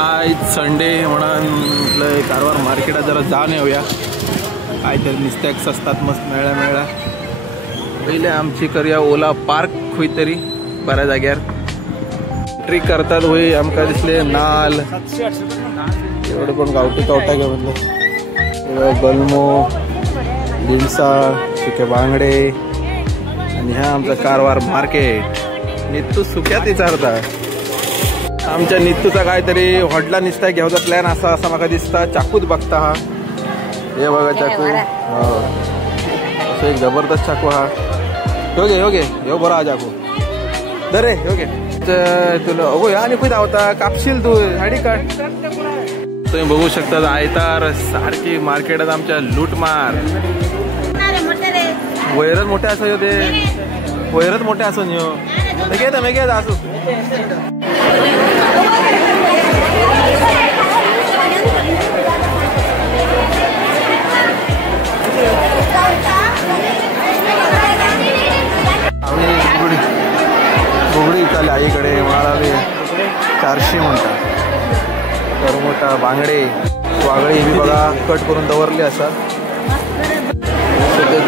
आज संडे म्हणून म्हटलं कारवार मार्केटात जरा जाऊन येऊया. काहीतरी निस्त्याक सस्तात मस्त मेळा पहिले आमची करूया ओला पार्क खंय तरी बऱ्या जाग्यार ट्रिक करतात होय. आमकां दिसले नाल एवढं कोण गावठी कवटा घेऊन गलमो दिलसा सुके बांगडे आणि ह्या आमचा कारवार मार्केट. नित्तू सुक्यात विचारता आमच्या नित्तूचा काहीतरी हॉटला निसता घेवचा प्लॅन असा असा म्हाका दिसता. चाकूच बघता हा. हे बघा चाकू असं एक जबरदस्त चाकू हा. ह्यो घे ह्यो बरा हा चाकू. दरे ह्यो घे तुला अगो आणि खूप धावता कापशील तू साडी काढ. तुम्ही बघू शकता आयतार सारखी मार्केटात आमच्या लूटमार. वैरच मोठे असं ते वैरच मोठे असून ह्यो घे असू. बुगडी विकाले आईकडे म्हणाले 400 म्हणतात. करमोटा बांगडे वागळे बी बघा कट करून दवरले असा.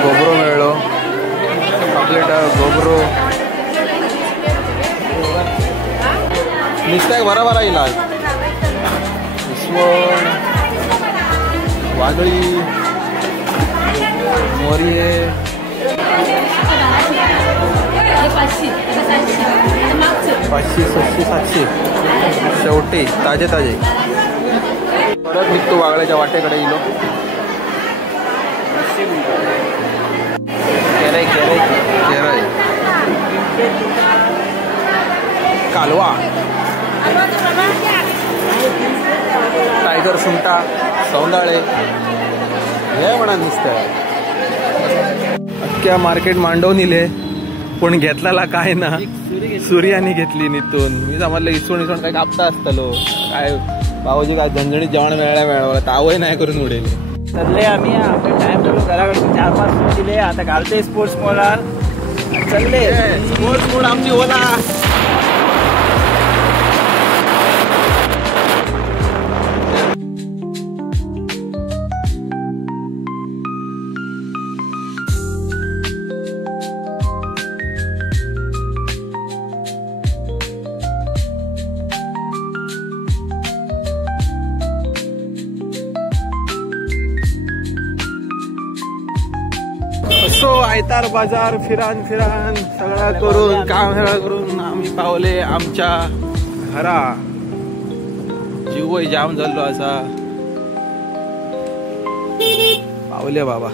गोबरो मेळलो आपल्या गोबरो निस्त्याक बरा येईल. विस्वण वागळी मोरिये 500 600 700 शेवटे ताजे परत निघतो वागळ्याच्या वाटेकडे इलो. केरळ कालवा टायगर सुंटा सौंदाळे हे म्हणा नुसतं अख्ख्या मार्केट मांडवून इले पण घेतलेला काय ना. सूर्याने घेतली नितून. मी समजलं इसवण काय कापता असतलो काय बाबाजी काय झणझणीत जेवण मिळाला तावही नाही करून उडेल. चलले आम्ही आपले टाइम झालो घराकडे 4-5 मिनिट दिले. आता घालते स्पोर्ट्स मॉलार चलले स्पोर्ट्स मोड आमची ओला. सो आयतार बाजार फिरान सगळं करून काम करून आम्ही पावले आमच्या घरा. जीवय जाम झालो असा पावले बाबा.